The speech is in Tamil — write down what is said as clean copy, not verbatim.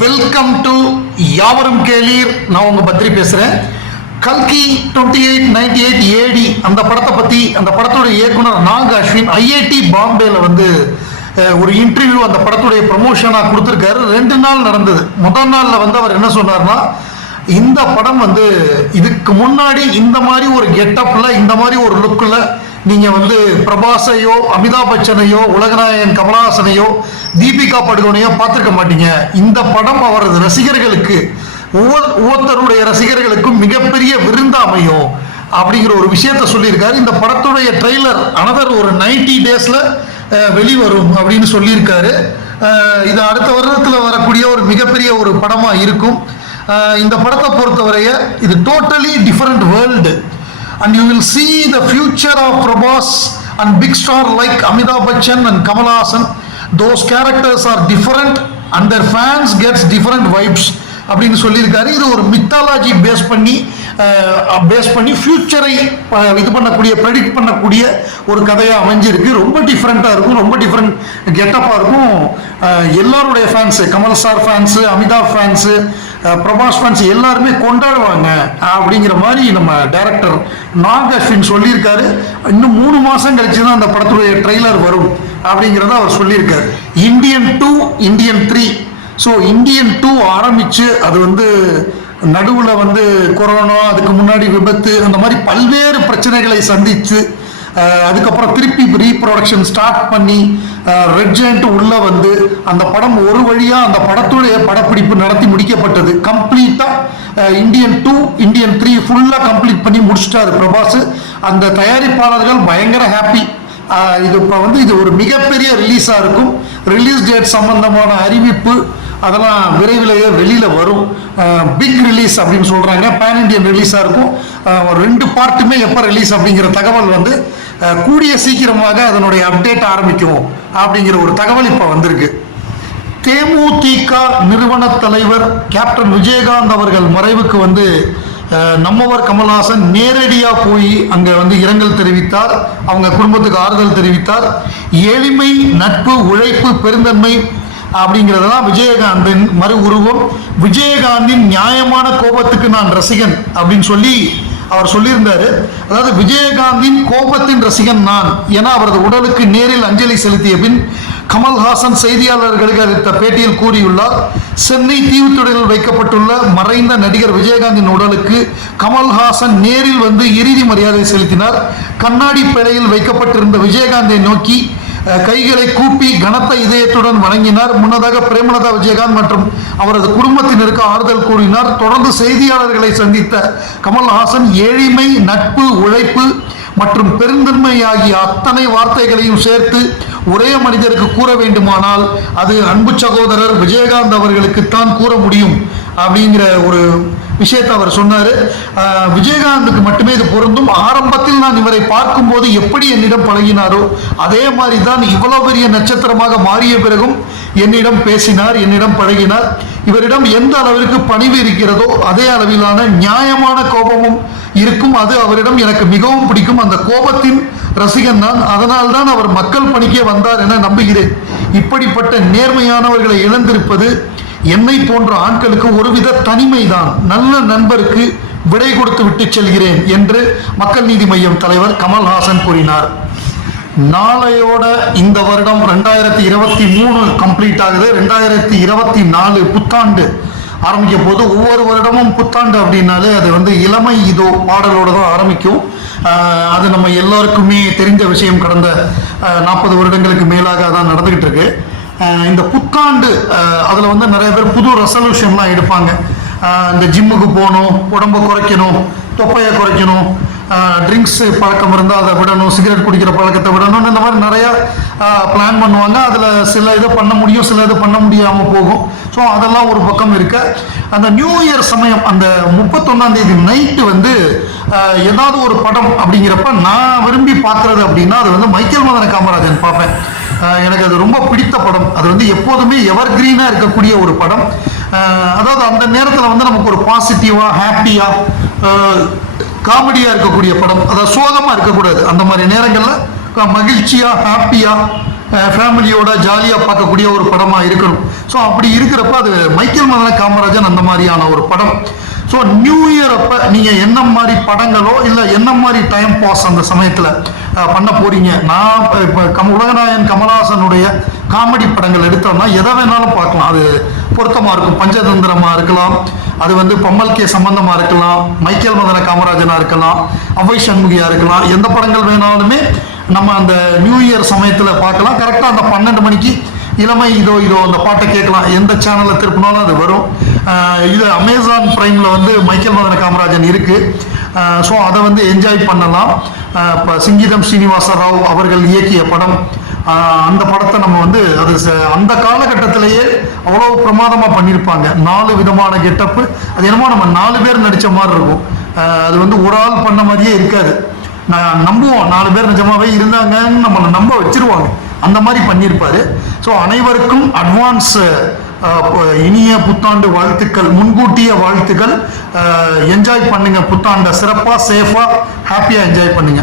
வெல்கம் டு யாவரும் கேளீர். நான் உங்க பத்ரி பேசுறேன். கல்கி 2898 ஏடி அந்த படத்தை பத்தி, அந்த படத்துடைய இயக்குனர் நாக் அஸ்வின் ஐஐடி பாம்பேல ஒரு இன்டர்வியூ அந்த படத்துடைய ப்ரமோஷனா கொடுத்துருக்காரு. 2 நாள் நடந்தது. முதல் நாள்ல அவர் என்ன சொன்னார்னா, இந்த படம் இதுக்கு முன்னாடி இந்த மாதிரி ஒரு கெட்டப்ல, இந்த மாதிரி ஒரு லுக்ல நீங்க பிரபாஸையோ அமிதாப் பச்சனையோ உலகநாயகன் கமலஹாசனையோ தீபிகா படுகோனையோ பார்த்திருக்க மாட்டீங்க. இந்த படம் அவரது ரசிகர்களுக்கு, ஒவ்வொருத்தருடைய ரசிகர்களுக்கும் மிகப்பெரிய விருந்தா அமையும் அப்படிங்கிற ஒரு விஷயத்த சொல்லியிருக்காரு. இந்த படத்துடைய ட்ரெய்லர் அனதர் ஒரு 90 டேஸ்ல வெளிவரும் அப்படின்னு சொல்லியிருக்காரு. இது அடுத்த வருடத்தில் வரக்கூடிய ஒரு மிகப்பெரிய ஒரு படமா இருக்கும். இந்த படத்தை பொறுத்தவரைய இது totally different world. And you will see the future of Prabhas and big star like Amitabh Bachchan and Kamal Haasan. Those characters are different and their fans gets different vibes அப்படின்னு சொல்லியிருக்காரு. இது ஒரு மித்தாலஜி பேஸ் பண்ணி ஃபியூச்சரை இது பண்ணக்கூடிய, ப்ரெடிக்ட் பண்ணக்கூடிய ஒரு கதையாக அமைஞ்சிருக்கு. ரொம்ப டிஃப்ரெண்ட்டாக இருக்கும், ரொம்ப டிஃப்ரெண்ட் கெட்டப்பாக இருக்கும். எல்லாருடைய fans, Kamal sir fans, Amitabh fans, Prabhas fans எல்லாருமே கொண்டாடுவாங்க அப்படிங்கிற மாதிரி நம்ம டைரக்டர் நாக் அஸ்வின் சொல்லியிருக்காரு. இன்னும் 3 மாதம் கழிச்சு தான் அந்த படத்துடைய ட்ரெய்லர் வரும் அப்படிங்கிறத அவர் சொல்லியிருக்காரு. Indian 2, Indian 3. ஸோ இந்தியன் 2 ஆரம்பிச்சு அது நடுவில் கொரோனா, அதுக்கு முன்னாடி விபத்து, அந்த மாதிரி பல்வேறு பிரச்சனைகளை சந்திச்சு அதுக்கப்புறம் திருப்பி ரீப்ரொடக்ஷன் ஸ்டார்ட் பண்ணி ரெட் ஜெயண்ட் உள்ள அந்த படம் ஒரு வழியா அந்த படத்துடைய படப்பிடிப்பு நடத்தி முடிக்கப்பட்டது. கம்ப்ளீட்டா இந்தியன் 2, இந்தியன் 3 ஃபுல்லா கம்ப்ளீட் பண்ணி முடிச்சிட்டாரு பிரபாஸ். அந்த தயாரிப்பாளர்கள் பயங்கர ஹாப்பி. இது இப்போ இது ஒரு மிகப்பெரிய ரிலீஸா இருக்கும். ரிலீஸ் டேட் சம்பந்தமான அறிவிப்பு அதெல்லாம் விரைவிலேயே வெளியில வரும். பிக் ரிலீஸ் அப்படின்னு சொல்றாங்க. பேன் இண்டியன் ரிலீஸா இருக்கும். 2 பார்ட்டுமே எப்போ ரிலீஸ் அப்படிங்கிற தகவல் கூடிய சீக்கிரமாக அதனுடைய அப்டேட் ஆரம்பிக்கும் அப்படிங்கிற ஒரு தகவல் இப்போ வந்திருக்கு. தேமுதிக நிறுவன தலைவர் கேப்டன் விஜயகாந்த் அவர்கள் மறைவுக்கு நம்மவர் கமல்ஹாசன் நேரடியாக போய் அங்கே இரங்கல் தெரிவித்தார். அவங்க குடும்பத்துக்கு ஆறுதல் தெரிவித்தார். எளிமை, நட்பு, உழைப்பு, பெருந்தன்மை அப்படிங்கிறதெல்லாம் விஜயகாந்தின் மறு உருவம். விஜயகாந்தின் நியாயமான கோபத்துக்கு நான் ரசிகன் அப்படின்னு சொல்லி அவர் சொல்லியிருந்தாரு. அதாவது விஜயகாந்தின் கோபத்தின் ரசிகன் நான் என அவரது உடலுக்கு நேரில் அஞ்சலி செலுத்திய பின் கமல்ஹாசன் செய்தியாளர்களுக்கு அளித்த பேட்டியில் கூறியுள்ளார். சென்னை தீவுத்திடலில் வைக்கப்பட்டுள்ள மறைந்த நடிகர் விஜயகாந்தின் உடலுக்கு கமல்ஹாசன் நேரில் இறுதி மரியாதை செலுத்தினார். கண்ணாடி பேழையில் வைக்கப்பட்டிருந்த விஜயகாந்தை நோக்கி கைகளை கூப்பி கனத்த இதயத்துடன் வணங்கினார். முன்னதாக பிரேமலதா விஜயகாந்த் மற்றும் அவரது குடும்பத்தினருக்கு ஆறுதல் கூறினார். தொடர்ந்து செய்தியாளர்களை சந்தித்த கமல்ஹாசன் எளிமை, நட்பு, உழைப்பு மற்றும் பெருந்தன்மை ஆகிய அத்தனை வார்த்தைகளையும் சேர்த்து ஒரே மனிதருக்கு கூற வேண்டுமானால் அது அன்பு சகோதரர் விஜயகாந்த் அவர்களுக்குத்தான் கூற முடியும் அப்படிங்கிற ஒரு விஷயத்தை அவர் சொன்னார். விஜயகாந்துக்கு மட்டுமே இது பொருந்தும். ஆரம்பத்தில் நான் இவரை பார்க்கும்போது எப்படி என்னிடம் பழகினாரோ அதே மாதிரி தான் இவ்வளவு பெரிய நட்சத்திரமாக மாறிய பிறகும் என்னிடம் பேசினார், என்னிடம் பழகினார். இவரிடம் எந்த அளவிற்கு பணிவு இருக்கிறதோ அதே அளவிலான நியாயமான கோபமும் இருக்கும். அது அவரிடம் எனக்கு மிகவும் பிடிக்கும். அந்த கோபத்தின் ரசிகன் நான். அதனால்தான் அவர் மக்கள் பணிக்கே வந்தார் என நம்புகிறேன். இப்படிப்பட்ட நேர்மையானவர்களை இழந்திருப்பது என்னை போன்ற ஆட்களுக்கு ஒருவித தனிமைதான். நல்ல நண்பருக்கு விடை கொடுத்து விட்டு செல்கிறேன் என்று மக்கள் நீதி மய்யம் தலைவர் கமல்ஹாசன் கூறினார். நாளையோட இந்த வருடம் 2023 கம்ப்ளீட் ஆகுது. 2024 புத்தாண்டு ஆரம்பிக்க போது. ஒவ்வொரு வருடமும் புத்தாண்டு அப்படின்னாலே அது இளமை இதோ பாடலோட தான் ஆரம்பிக்கும். அது நம்ம எல்லாருக்குமே தெரிஞ்ச விஷயம். கடந்த 40 வருடங்களுக்கு மேலாக தான் நடந்துகிட்டு இருக்கு. இந்த புத்தாண்டு அதில் நிறைய பேர் புது ரெசல்யூஷன்லாம் எடுப்பாங்க. இந்த ஜிம்முக்கு போகணும், உடம்பை குறைக்கணும், தொப்பையை குறைக்கணும், ட்ரிங்க்ஸ் பழக்கம் இருந்தால் அதை விடணும், சிகரெட் குடிக்கிற பழக்கத்தை விடணும், இந்த மாதிரி நிறையா பிளான் பண்ணுவாங்க. அதில் சில இதை பண்ண முடியும், சில இது பண்ண முடியாமல் போகும். ஸோ அதெல்லாம் ஒரு பக்கம் இருக்கு. அந்த நியூ இயர் சமயம் அந்த 31ஆம் தேதி நைட்டு ஏதாவது ஒரு படம் அப்படிங்கிறப்ப நான் விரும்பி பார்க்குறது அப்படின்னா அது மைக்கேல் மதன காமராஜன் பார்ப்பேன். எனக்கு அது ரொம்ப பிடித்த படம். அது எப்போதுமே எவர் கிரீனாக இருக்கக்கூடிய ஒரு படம். அதாவது அந்த நேரத்தில் நமக்கு ஒரு பாசிட்டிவாக, ஹாப்பியாக, காமெடியாக இருக்கக்கூடிய படம். அதாவது சோகமாக இருக்கக்கூடாது. அந்த மாதிரி நேரங்களில் மகிழ்ச்சியாக, ஹாப்பியாக ஃபேமிலியோட ஜாலியாக பார்க்கக்கூடிய ஒரு படமாக இருக்கணும். ஸோ அப்படி இருக்கிறப்ப அது மைக்கேல் மதன காமராஜன் அந்த மாதிரியான ஒரு படம். ஸோ நியூ இயர் அப்போ நீங்கள் என்ன மாதிரி படங்களோ இல்லை என்ன மாதிரி டைம் பாஸ் அந்த சமயத்தில் பண்ண போறீங்க? நான் இப்போ உலகநாயகன் கமலஹாசனுடைய காமெடி படங்கள் எடுத்தோம்னா எதை வேணாலும் பார்க்கலாம். அது பொருத்தமாக இருக்கும். பஞ்சதந்திரமாக இருக்கலாம், அது வந்து பம்மல் கே சம்பந்தமாக இருக்கலாம், மைக்கேல் மதன காமராஜனாக இருக்கலாம், அவ்வை சண்முகியாக இருக்கலாம். எந்த படங்கள் வேணாலுமே நம்ம அந்த நியூ இயர் சமயத்தில் பார்க்கலாம். கரெக்டாக அந்த 12 மணிக்கு இளமை இதோ இதோ அந்த பாட்டை கேட்கலாம். எந்த சேனலில் திருப்பினாலும் அது வரும். இது அமேசான் பிரைமில் வந்து மைக்கேல் மதன காமராஜன் இருக்குது. ஸோ அதை வந்து என்ஜாய் பண்ணலாம். இப்போ சிங்கீதம் ஸ்ரீனிவாச ராவ் அவர்கள் இயக்கிய படம், அந்த படத்தை நம்ம வந்து அது அந்த காலகட்டத்திலேயே அவ்வளோ பிரமாதமாக பண்ணியிருப்பாங்க. 4 விதமான கெட்டப்பு. அது என்னமோ நம்ம 4 பேர் நடித்த மாதிரி இருக்கும். அது வந்து ஒரு ஆள் பண்ண மாதிரியே இருக்காது. நான் நம்புவோம் 4 பேர் நிஜமாவே இருந்தாங்கன்னு நம்மளை நம்ப வச்சிருவாங்க. அந்த மாதிரி பண்ணியிருப்பாரு. ஸோ அனைவருக்கும் அட்வான்ஸ் இனிய புத்தாண்டு வாழ்த்துக்கள், முன்கூட்டிய வாழ்த்துக்கள். என்ஜாய் பண்ணுங்க புத்தாண்டை, சிறப்பாக சேஃபாக ஹாப்பியாக என்ஜாய் பண்ணுங்க.